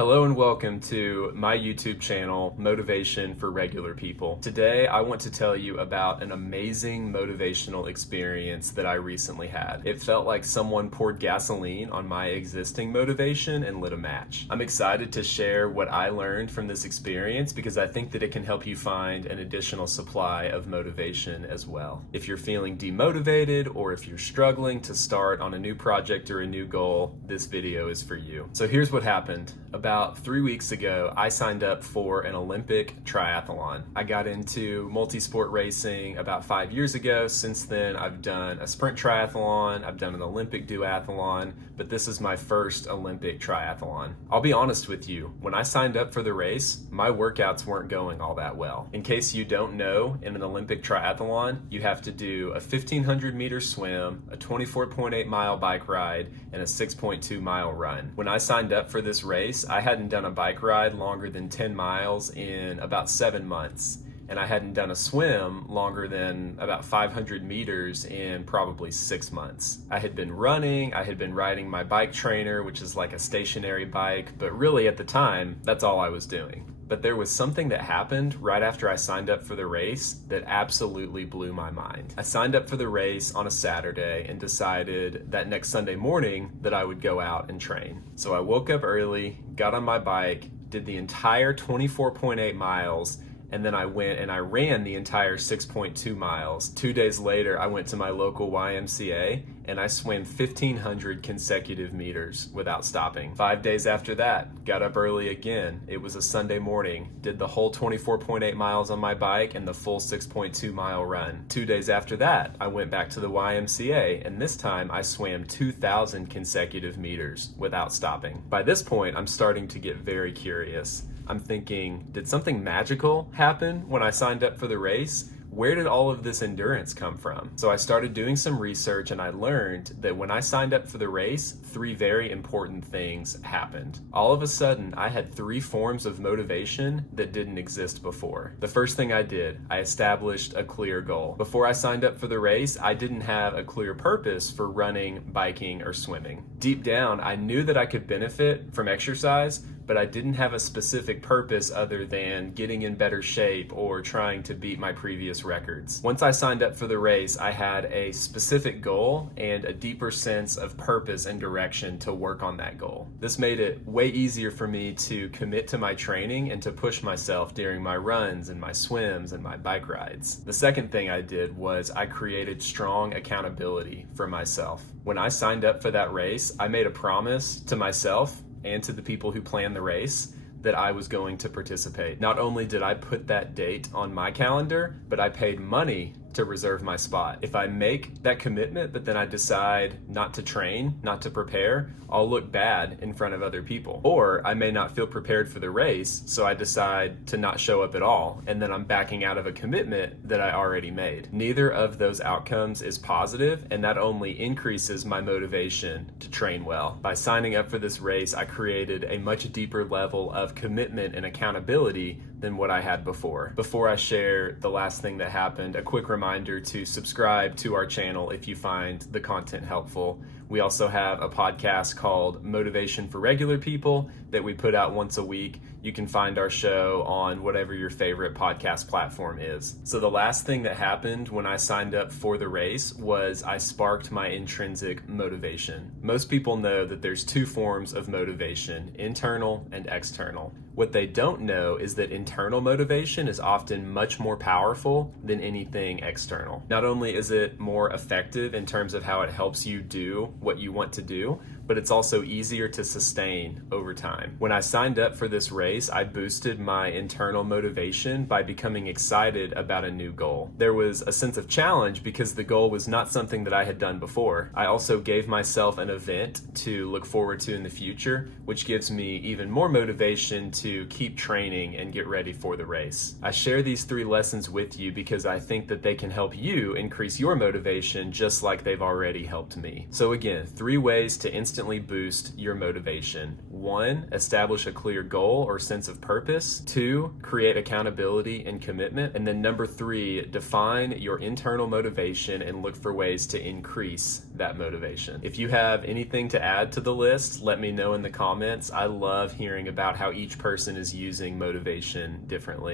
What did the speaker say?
Hello and welcome to my YouTube channel, Motivation for Regular People. Today, I want to tell you about an amazing motivational experience that I recently had. It felt like someone poured gasoline on my existing motivation and lit a match. I'm excited to share what I learned from this experience because I think that it can help you find an additional supply of motivation as well. If you're feeling demotivated or if you're struggling to start on a new project or a new goal, this video is for you. So here's what happened. About 3 weeks ago, I signed up for an Olympic triathlon. I got into multi-sport racing about 5 years ago. Since then, I've done a sprint triathlon, I've done an Olympic duathlon, but this is my first Olympic triathlon. I'll be honest with you, when I signed up for the race, my workouts weren't going all that well. In case you don't know, in an Olympic triathlon, you have to do a 1,500 meter swim, a 24.8 mile bike ride, and a 6.2 mile run. When I signed up for this race, I hadn't done a bike ride longer than 10 miles in about 7 months, and I hadn't done a swim longer than about 500 meters in probably 6 months. I had been running, I had been riding my bike trainer, which is like a stationary bike, but really at the time, that's all I was doing. But there was something that happened right after I signed up for the race that absolutely blew my mind. I signed up for the race on a Saturday and decided that next Sunday morning that I would go out and train. So I woke up early, got on my bike, did the entire 24.8 miles, and then I went and I ran the entire 6.2 miles. 2 days later, I went to my local YMCA and I swam 1,500 consecutive meters without stopping. 5 days after that, got up early again. It was a Sunday morning, did the whole 24.8 miles on my bike and the full 6.2 mile run. 2 days after that, I went back to the YMCA and this time I swam 2,000 consecutive meters without stopping. By this point, I'm starting to get very curious. I'm thinking, did something magical happen when I signed up for the race? Where did all of this endurance come from? So I started doing some research and I learned that when I signed up for the race, 3 very important things happened. All of a sudden, I had 3 forms of motivation that didn't exist before. The first thing I did, I established a clear goal. Before I signed up for the race, I didn't have a clear purpose for running, biking, or swimming. Deep down, I knew that I could benefit from exercise, but I didn't have a specific purpose other than getting in better shape or trying to beat my previous records. Once I signed up for the race, I had a specific goal and a deeper sense of purpose and direction to work on that goal. This made it way easier for me to commit to my training and to push myself during my runs and my swims and my bike rides. The second thing I did was I created strong accountability for myself. When I signed up for that race, I made a promise to myself and to the people who planned the race that I was going to participate. Not only did I put that date on my calendar, but I paid money to reserve my spot. If I make that commitment, but then I decide not to train, not to prepare, I'll look bad in front of other people. Or I may not feel prepared for the race, so I decide to not show up at all, and then I'm backing out of a commitment that I already made. Neither of those outcomes is positive, and that only increases my motivation to train well. By signing up for this race, I created a much deeper level of commitment and accountability than what I had before. Before I share the last thing that happened, a quick reminder to subscribe to our channel if you find the content helpful. We also have a podcast called Motivation for Regular People that we put out once a week. You can find our show on whatever your favorite podcast platform is. So the last thing that happened when I signed up for the race was I sparked my intrinsic motivation. Most people know that there's 2 forms of motivation, internal and external. What they don't know is that internal motivation is often much more powerful than anything external. Not only is it more effective in terms of how it helps you do what you want to do, but it's also easier to sustain over time. When I signed up for this race, I boosted my internal motivation by becoming excited about a new goal. There was a sense of challenge because the goal was not something that I had done before. I also gave myself an event to look forward to in the future, which gives me even more motivation to keep training and get ready for the race. I share these 3 lessons with you because I think that they can help you increase your motivation just like they've already helped me. So again, 3 ways to instantly instantly boost your motivation. 1, establish a clear goal or sense of purpose. 2, create accountability and commitment. And then number 3, define your internal motivation and look for ways to increase that motivation. If you have anything to add to the list, let me know in the comments. I love hearing about how each person is using motivation differently.